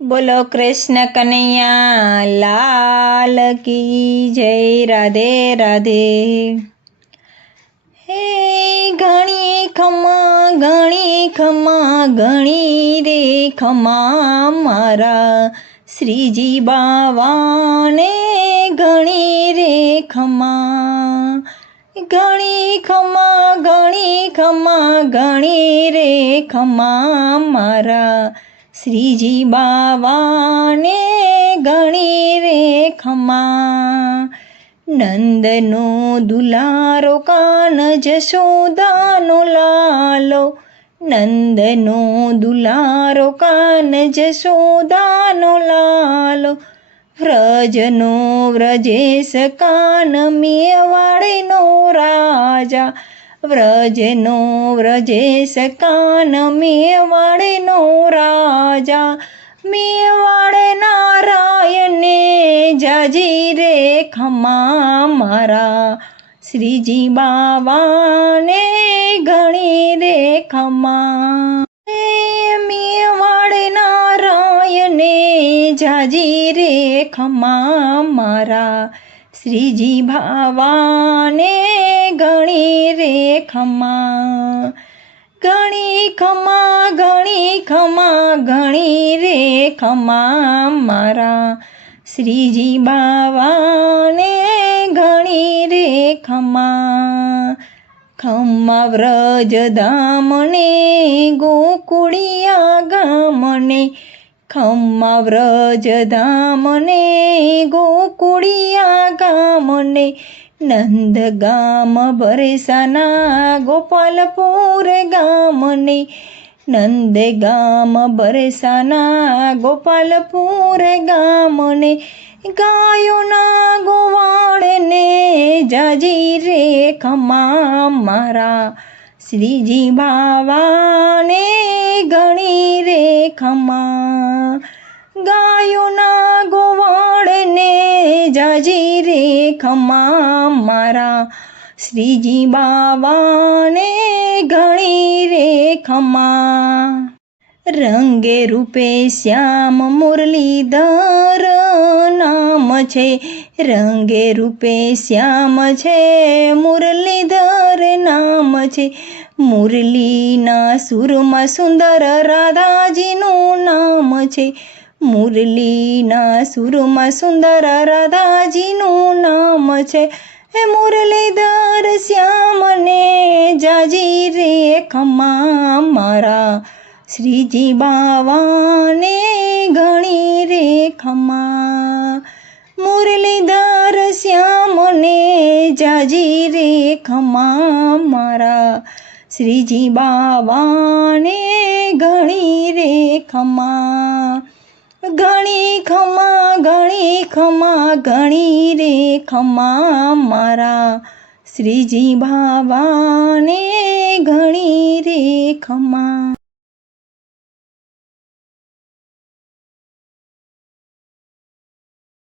બોલો કૃષ્ણ કનૈયા, લાલ કી જય, રાધે રાધે. હે ઘણી ખમા ઘણી ખમા, ઘણી રે ખમા મારા શ્રીજી બાવાને ઘણી રે ખમા. ઘણી ખમા ઘણી ખમા, ઘણી રે ખમા મારા શ્રીજી બાવાને ગણી રે ખમા. નંદનો દુલારો કાન જશોદાનો લાલો. નંદનો દુલારો કાન જશોદાનો લાલો. વ્રજનો વ્રજેશ કાન મેવાડનો રાજા. વ્રજનો વ્રજેશ કાન મેવાડનો રાજા મેવાડ નારાયણે જાજી રે ખમા મારા. શ્રીજી બાવાને ઘણી રે ખમા. મેવાડ નારાયણે જાજી રે ખમા મારા. શ્રીજી ભાવાને ગણી રે ખમા, ગણી ખમા ગણી ખમા, ગણી રે ખમા મારા. શ્રીજી બાવાને ગણી રે ખમા ખમા વ્રજ ધામને, ગોકુળિયા ગામને ખમ્મા વ્રજ ધામને ગોકુળિયા ગામને નંદ ગામ બરસાના ગોપાલપુર ગામને નંદ ગામ બરસાના ગોપાલપુર ગામને, ગાયોના ગોવાળને જાજી રે ખમા મારા શ્રીજી બાવાને ગણી રે ખમા ગાયોના ગોવાળને જાજી રે ખમા મારા. શ્રીજી બાવાને ઘણી રે ખમા. રંગે રૂપે શ્યામ મુરલીધર નામ છે. રંગે રૂપે શ્યામ છે, મુરલીધર નામ છે. મુરલીના સુરમાં સુંદર રાધાજીનું નામ છે. મુરલીના સુરમાં સુંદર રાધાજીનું નામ છે. હે મુરલીધર શ્યામને જાજી રે ખમા મારા. શ્રીજી બાવાને ઘણી રે ખમા મુરલીધર શ્યામને જાજી રે ખમા મારા. શ્રીજી બાવાને ઘણી રે ખમા ઘણી ખમા ઘણી ખમા ઘણી રે ખમા મારા શ્રીજી ભાવાને ઘણી રે ખમા.